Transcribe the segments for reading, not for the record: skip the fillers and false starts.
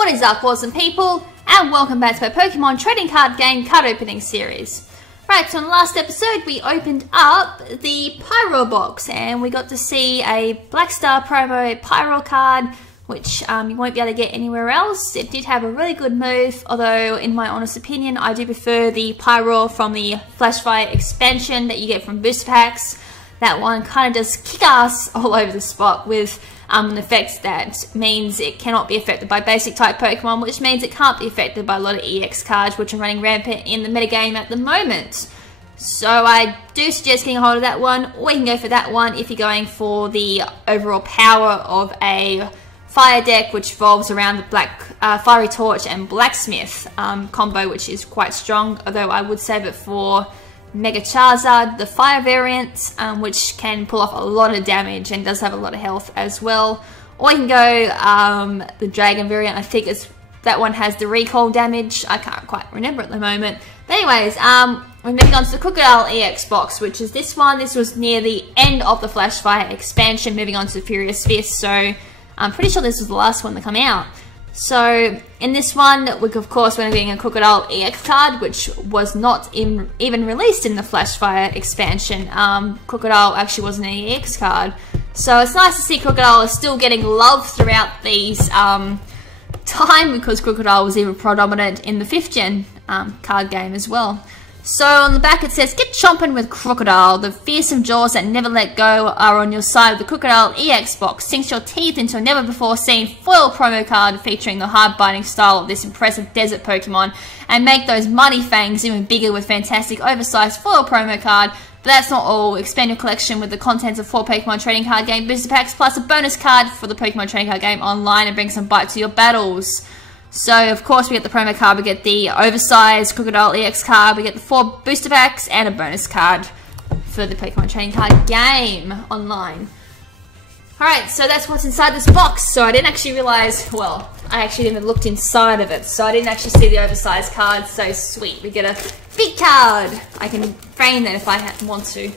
What is up, awesome people, and welcome back to my Pokemon trading card game card opening series. Right, so in the last episode we opened up the Pyro box and we got to see a Black Star promo Pyro card, which you won't be able to get anywhere else. It did have a really good move, although in my honest opinion I do prefer the Pyro from the Flashfire expansion that you get from booster packs. That one kind of does kick ass all over the spot with an effect that means it cannot be affected by basic type Pokemon, which means it can't be affected by a lot of EX cards which are running rampant in the metagame at the moment. So I do suggest getting a hold of that one, or you can go for that one if you're going for the overall power of a fire deck which revolves around the Black Fiery Torch and Blacksmith combo, which is quite strong, although I would save it for Mega Charizard, the fire variant, which can pull off a lot of damage and does have a lot of health as well. Or you can go the Dragon variant. I think that one has the recall damage. I can't quite remember at the moment. But anyways, we're moving on to the Krokodile EX box, which is this one. This was near the end of the Flashfire expansion, moving on to the Furious Fist. So I'm pretty sure this was the last one to come out. So in this one, of course, we're getting a Krokodile EX card, which was not even released in the Flashfire expansion. Krokodile actually wasn't an EX card. So it's nice to see Krokodile is still getting love throughout these time, because Krokodile was even predominant in the 5th gen card game as well. So on the back it says, "Get chomping with Krokodile. The fearsome jaws that never let go are on your side of the Krokodile EX box. Sinks your teeth into a never-before-seen foil promo card featuring the hard-biting style of this impressive desert Pokemon, and make those muddy fangs even bigger with fantastic oversized foil promo card. But that's not all. Expand your collection with the contents of 4 Pokemon trading card game booster packs, plus a bonus card for the Pokemon trading card game online, and bring some bite to your battles." So, of course, we get the promo card, we get the oversized Krokodile EX card, we get the 4 booster packs, and a bonus card for the Pokemon trading card game online. Alright, so that's what's inside this box. So I didn't actually realise, well, I actually didn't even looked inside of it, so I didn't actually see the oversized card. So sweet, we get a big card. I can frame that if I want to,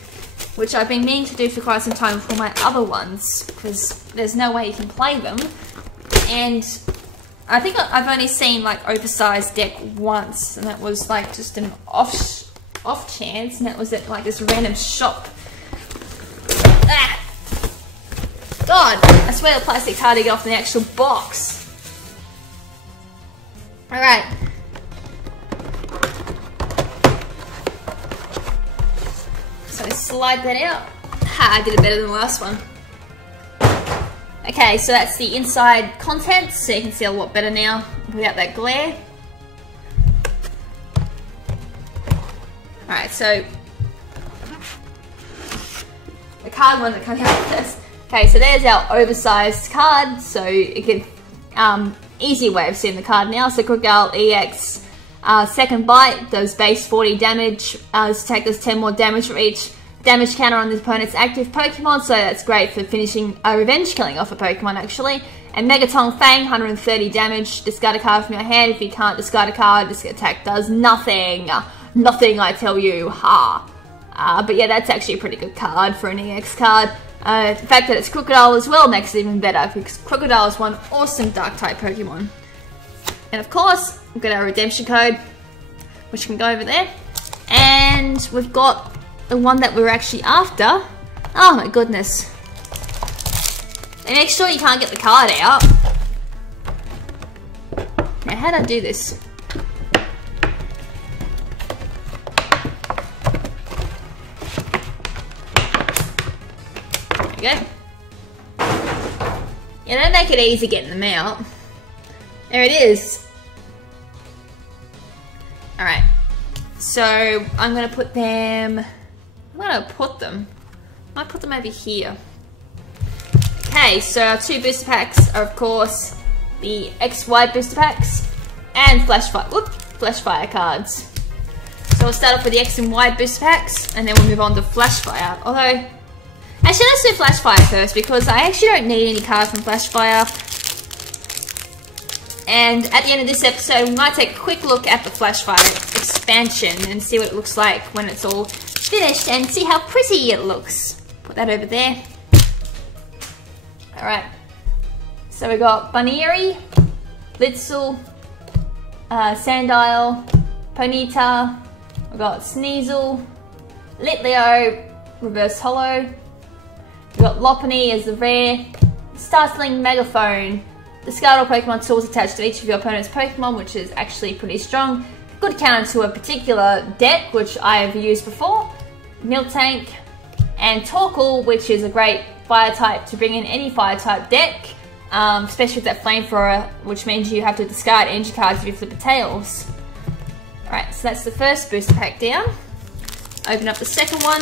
which I've been meaning to do for quite some time for my other ones, because there's no way you can play them. And I think I've only seen like oversized deck once, and that was like just an off chance, and that was at like this random shop. Ah! God, I swear the plastic's hard to get off the actual box. Alright. So slide that out. Ha, I did it better than the last one. Okay, so that's the inside contents, so you can see a lot better now without that glare. Alright, so the card one that comes out first. Okay, so there's our oversized card, so you can easy way of seeing the card now. So Krokodile EX second bite does base 40 damage. This attack does 10 more damage for each damage counter on the opponent's active Pokemon, so that's great for finishing a revenge killing off a Pokemon actually. And Megaton Fang, 130 damage. Discard a card from your hand. If you can't discard a card, this attack does nothing. Nothing, I tell you. Ha. But yeah, that's actually a pretty good card for an EX card. The fact that it's Krokodile as well makes it even better, because Krokodile is one awesome dark type Pokemon. And of course, we've got our redemption code, which can go over there. And we've got the one that we're actually after. Oh my goodness. And make sure you can't get the card out. Now, how do I do this? There we go. Yeah, don't make it easy getting them out. There it is. Alright. So, I'm going to put them... I might put them over here. Okay, so our 2 booster packs are, of course, the XY booster packs and Flashfire cards. So we'll start off with the X and Y booster packs, and then we'll move on to Flashfire. Although, actually let's do Flashfire first, because I actually don't need any cards from Flashfire. And at the end of this episode, we might take a quick look at the Flashfire expansion and see what it looks like when it's all finished, and see how pretty it looks. Put that over there. Alright. So we got Bunnieri, Blitzel, Sandile, Ponyta, we've got Sneasel, Litleo, reverse holo, we've got Lopunny as the rare, Startling Megaphone. Discard all Pokemon tools attached to each of your opponent's Pokemon, which is actually pretty strong. Good counter to a particular deck, which I have used before. Miltank and Torkoal, which is a great fire type to bring in any fire type deck, especially with that Flamethrower, which means you have to discard energy cards if you flip the tails. Alright, so that's the first booster pack down. Open up the second one.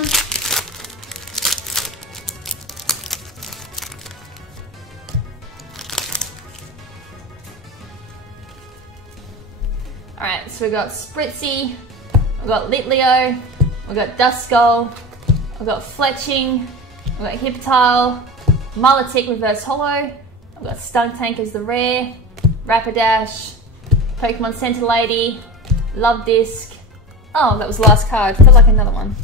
Alright, so we've got Spritzy, we've got Litleo, we've got Duskull, we've got Fletching, we've got Hiptile, Milotic reverse holo, we've got Stuntank as the rare, Rapidash, Pokemon Center Lady, Love Disc. Oh, that was the last card, felt like another one.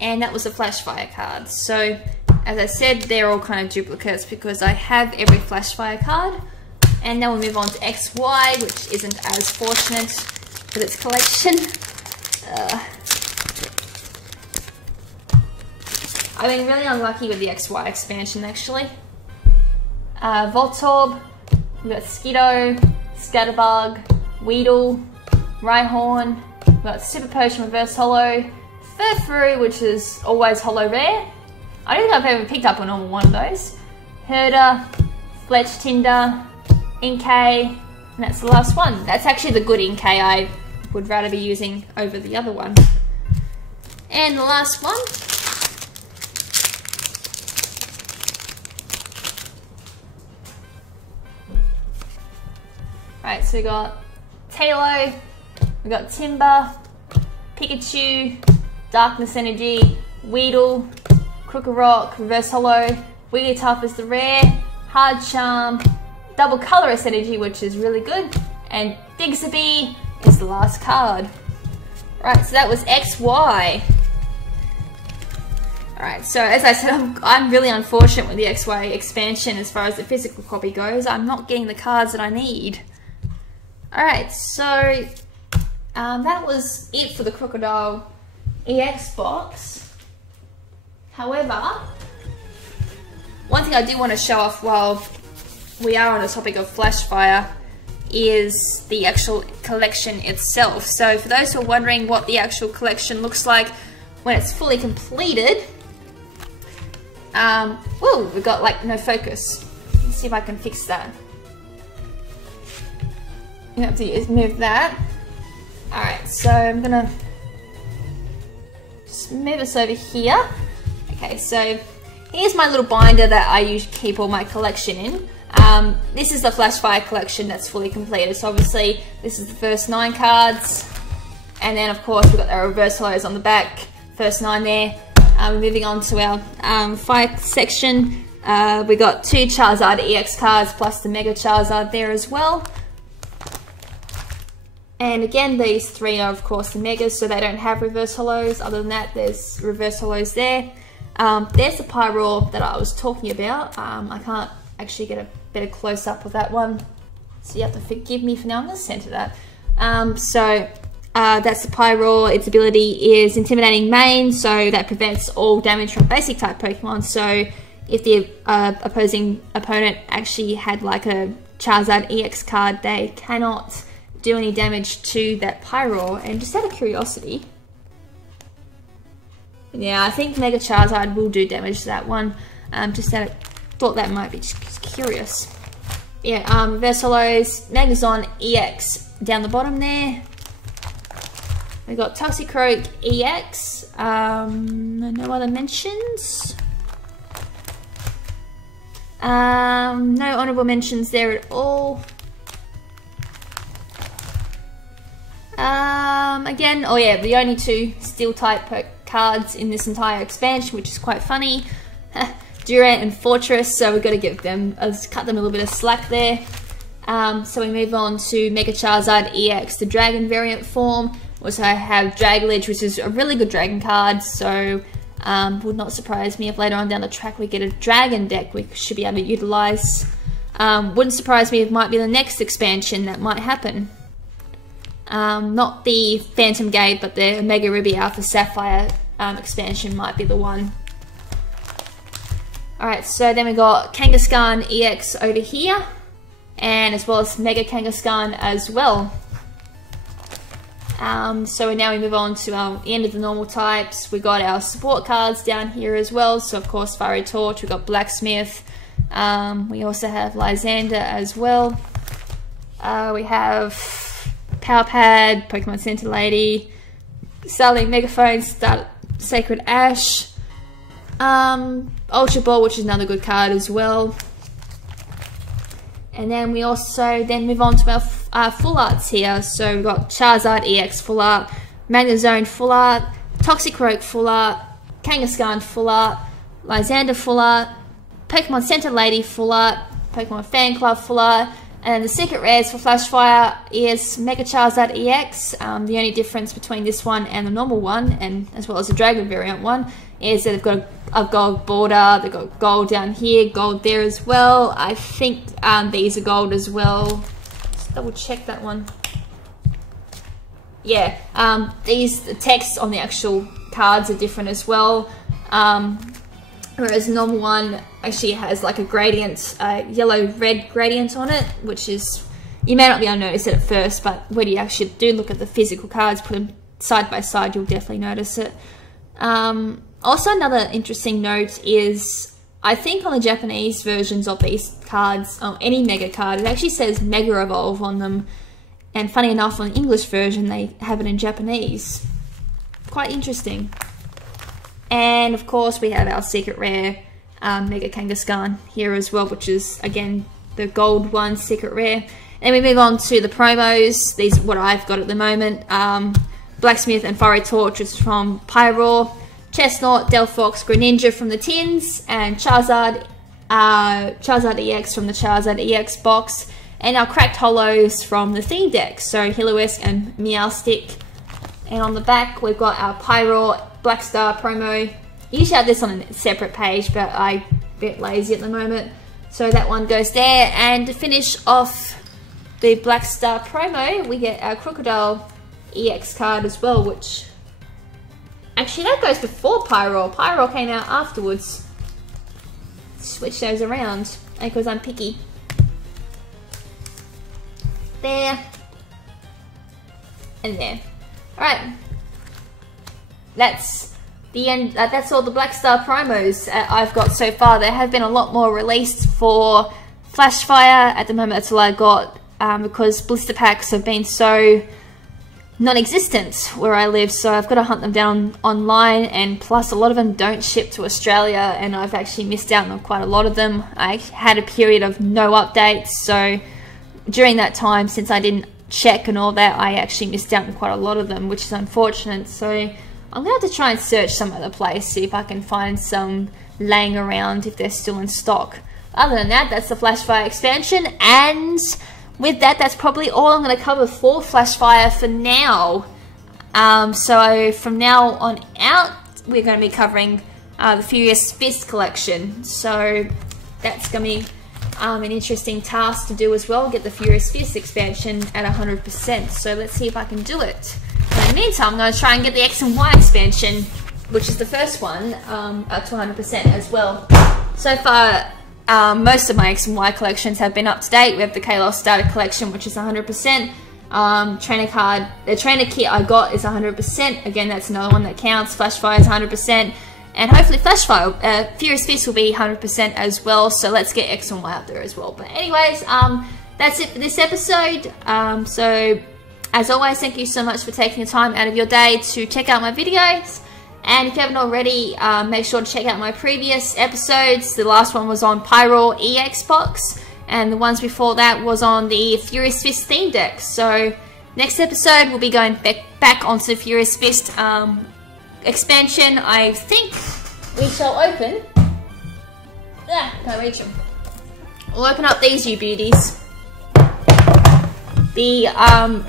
And that was a Flashfire card. So, as I said, they're all kind of duplicates because I have every Flashfire card. And then we'll move on to XY, which isn't as fortunate with its collection. I've been really unlucky with the XY expansion, actually. Voltorb, we've got Skiddo, Scatterbug, Weedle, Rhyhorn, we've got Super Potion Reverse Holo, Furfrou, which is always holo rare. I don't think I've ever picked up a normal one of those. Herder, Fletch Tinder, Inkay, and that's the last one. That's actually the good Inkay I would rather be using over the other one. And the last one. Right, so we got Tailo, we got Timber, Pikachu, Darkness Energy, Weedle, Krokodile, Reverse Holo, Wigglytuff is the rare, Hard Charm, Double Colorless Energy, which is really good, and Digsby is the last card. Right, so that was XY. Alright, so as I said, I'm really unfortunate with the XY expansion as far as the physical copy goes. I'm not getting the cards that I need. Alright, so that was it for the Krokodile EX box. However, one thing I do want to show off while we are on the topic of Flashfire is the actual collection itself. So for those who are wondering what the actual collection looks like when it's fully completed, whoa, we've got like no focus. Let's see if I can fix that. You have to move that. Alright, so I'm gonna just move us over here. Okay, so here's my little binder that I usually keep all my collection in. This is the Flashfire collection that's fully completed. So obviously this is the first 9 cards, and then of course we've got our reverse holos on the back, first 9 there. Moving on to our fire section, we got 2 Charizard EX cards plus the Mega Charizard there as well. And again, these 3 are of course the Megas, so they don't have reverse holos. Other than that, there's reverse holos there. There's the Pyroar that I was talking about. I can't actually get a better close up of that one, so you have to forgive me for now. I'm going to center that. That's the Pyroar. Its ability is Intimidating Mane, so that prevents all damage from basic type Pokemon. So if the opposing opponent actually had like a Charizard EX card, they cannot do any damage to that Pyroar. And just out of curiosity, yeah, I think Mega Charizard will do damage to that one. Thought that might be just curious. Yeah, reverse holos, Magazon EX down the bottom there. We've got Toxicroak EX, no other mentions. No honourable mentions there at all. Again, oh yeah, the only 2 steel type cards in this entire expansion, which is quite funny. Durant and Fortress, so we've got to give them, cut them a little bit of slack there. So we move on to Mega Charizard EX, the Dragon variant form. We also have Dragalge, which is a really good Dragon card, so would not surprise me if later on down the track we get a Dragon deck we should be able to utilise. Wouldn't surprise me if it might be the next expansion that might happen. Not the Phantom Gate, but the Mega Ruby Alpha Sapphire expansion might be the one. Alright, so then we got Kangaskhan EX over here, and as well as Mega Kangaskhan as well. So now we move on to our end of the normal types. We got our support cards down here as well. So of course Fiery Torch, we got Blacksmith. We also have Lysander as well. We have Power Pad, Pokemon Center Lady, Starling Megaphone, Sacred Ash, Ultra Ball, which is another good card as well. And then we also move on to our full arts here. So we've got Charizard EX full art, Magnezone full art, Toxicroak full art, Kangaskhan full art, Lysander full art, Pokemon Center Lady full art, Pokemon Fan Club full art, and the secret rares for Flashfire is Mega Charizard EX. The only difference between this one and the normal one, and as well as the Dragon variant one, is that they've got a gold border, they've got gold down here, gold there as well. I think these are gold as well. Just double check that one. Yeah, the text on the actual cards are different as well. Whereas the normal one actually has like a gradient, yellow-red gradient on it, which is, you may not be able to notice it at first, but when you actually do look at the physical cards, put them side by side, you'll definitely notice it. Also, another interesting note is, I think on the Japanese versions of these cards, any Mega card, it actually says Mega Evolve on them. And funny enough, on the English version, they have it in Japanese. Quite interesting. And of course, we have our secret rare Mega Kangaskhan here as well, which is, again, the gold one, secret rare. And we move on to the promos. These are what I've got at the moment. Blacksmith and Fiery Torch is from Pyroar. Chestnut, Delphox, Greninja from the tins, and Charizard EX from the Charizard EX box, and our cracked holos from the theme deck, so Heliolisk and Meowstic. And on the back we've got our Pyroar Black Star promo. Usually I have this on a separate page, but I'm a bit lazy at the moment, so that one goes there. And to finish off the Black Star promo, we get our Krokodile EX card as well, which actually, that goes before Pyroar. Pyroar came out afterwards. Switch those around, because I'm picky. There. And there. Alright. That's the end. That's all the Black Star promos I've got so far. There have been a lot more released for Flashfire. At the moment, that's all I got, because blister packs have been so non-existent where I live, so I've got to hunt them down online, and plus a lot of them don't ship to Australia, and I've actually missed out on quite a lot of them. I had a period of no updates, so during that time, since I didn't check and all that, I actually missed out on quite a lot of them, which is unfortunate. So I'm going to have to try and search some other place, see if I can find some laying around if they're still in stock. Other than that, that's the Flashfire expansion, and with that, that's probably all I'm going to cover for Flashfire for now. So from now on out, we're going to be covering the Furious Fist collection. So that's going to be an interesting task to do as well, get the Furious Fist expansion at 100%. So let's see if I can do it. In the meantime, I'm going to try and get the X and Y expansion, which is the first one, up to 100% as well. So far, most of my X and Y collections have been up to date. We have the Kalos Starter Collection, which is 100%. The trainer kit I got is 100%. Again, that's another one that counts. Flashfire is 100%. And hopefully Flashfire, Furious Fist will be 100% as well. So let's get X and Y up there as well. But anyways, that's it for this episode. So as always, thank you so much for taking the time out of your day to check out my videos. And if you haven't already, make sure to check out my previous episodes. The last one was on Pyroar EX box, and the ones before that was on the Furious Fist theme deck. So next episode, we'll be going back onto the Furious Fist expansion. I think we shall open... can't reach them. We'll open up these, you beauties. The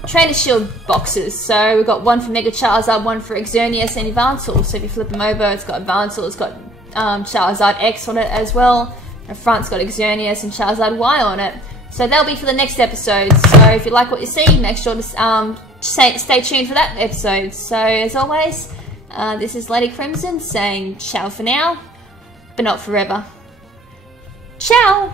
Trainer Shield boxes. So we've got one for Mega Charizard, one for Xerneas and Yvantal. So if you flip them over, it's got Yvantal, it's got Charizard X on it as well. The front's got Xerneas and Charizard Y on it. So they'll be for the next episode. So if you like what you see, make sure to stay tuned for that episode. So as always, this is Lady KrimZen saying ciao for now, but not forever. Ciao!